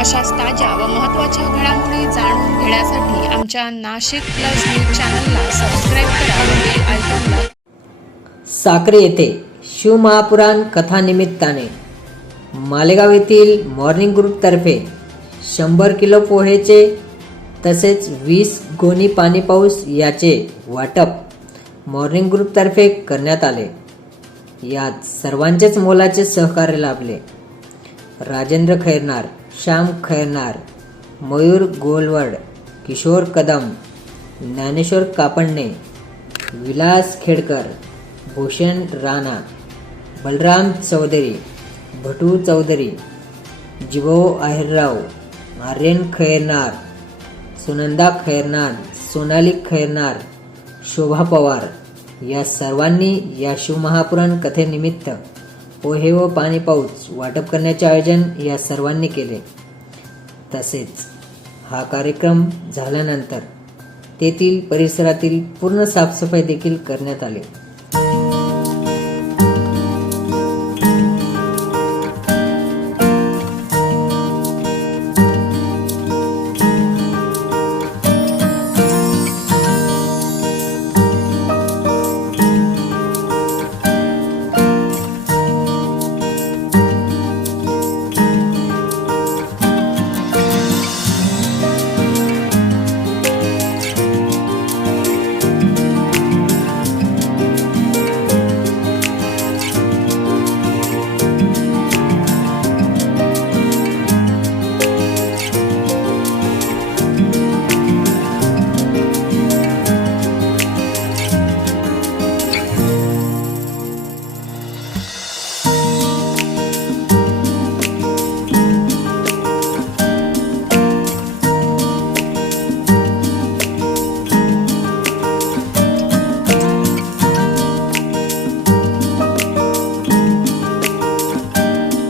अशाच ताज्या व महत्त्वाच्या घडामोडी जाणून घेण्यासाठी आमच्या नाशिक प्लस न्यूज चॅनलला सबस्क्राईब करा बेल आयकॉनला साक्री येथे शिवमहापुराण कथानिमित्ताने. मालेगाव येथील मॉर्निंग ग्रुपतर्फे शंभर किलो पोहेचे तसेच वीस गोणी पाणी पाऊस याचे वाटप मॉर्निंग ग्रुपतर्फे करण्यात आले. यात सर्वांचेच मोलाचे सहकार्य लाभले. राजेंद्र खैरनार श्याम खैरनार मयूर गोलवड किशोर कदम ज्ञानेश्वर कापडणे विलास खेडकर भूषण राणा बलराम चौधरी भटू चौधरी जिवो अहिरराव आर्यन खैरनार सुनंदा खैरनार सोनाली खैरनार शोभा पवार या सर्वांनी या शिवमहापुराण कथेनिमित्त पोहे व पाणी पाऊच वाटप करण्याचे आयोजन या सर्वांनी केले. तसेच हा कार्यक्रम झाल्यानंतर तेथील परिसरातील पूर्ण साफसफाई देखील करण्यात आली.